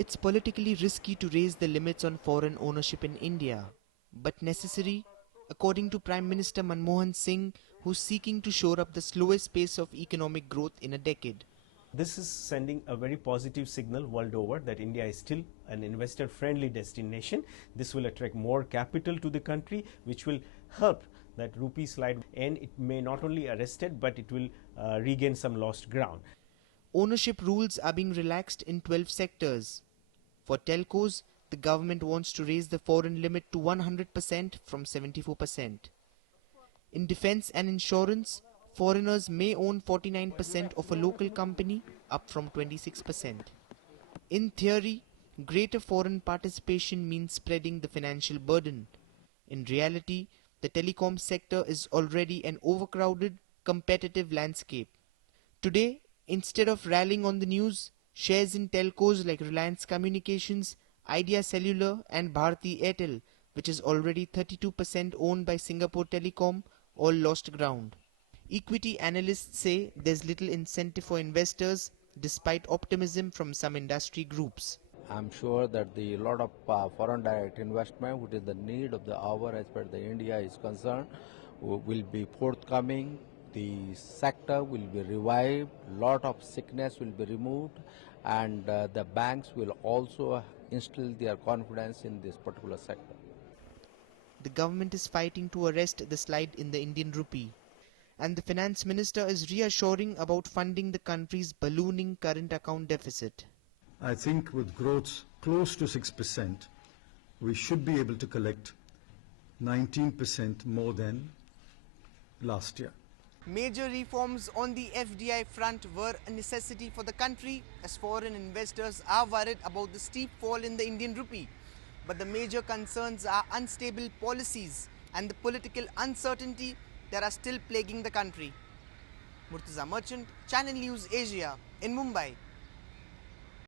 It's politically risky to raise the limits on foreign ownership in India, but necessary, according to Prime Minister Manmohan Singh, who's seeking to shore up the slowest pace of economic growth in a decade. This is sending a very positive signal world over that India is still an investor-friendly destination. This will attract more capital to the country, which will help that rupee slide, and it may not only arrest it, but it will regain some lost ground. Ownership rules are being relaxed in 12 sectors. For telcos, the government wants to raise the foreign limit to 100% from 74%. In defense and insurance, foreigners may own 49% of a local company, up from 26%. In theory, greater foreign participation means spreading the financial burden. In reality, the telecom sector is already an overcrowded, competitive landscape. Today, instead of rallying on the news, shares in telcos like Reliance Communications, Idea Cellular and Bharti Airtel, which is already 32% owned by Singapore Telecom, all lost ground. Equity analysts say there's little incentive for investors despite optimism from some industry groups. I'm sure that the lot of foreign direct investment, which is the need of the hour as far as the India is concerned, will be forthcoming. The sector will be revived, lot of sickness will be removed, and the banks will also instill their confidence in this particular sector. The government is fighting to arrest the slide in the Indian rupee, and the finance minister is reassuring about funding the country's ballooning current account deficit. I think with growth close to 6%, we should be able to collect 19% more than last year. Major reforms on the FDI front were a necessity for the country, as foreign investors are worried about the steep fall in the Indian rupee. But the major concerns are unstable policies and the political uncertainty that are still plaguing the country. Murtaza Merchant, Channel News Asia in Mumbai.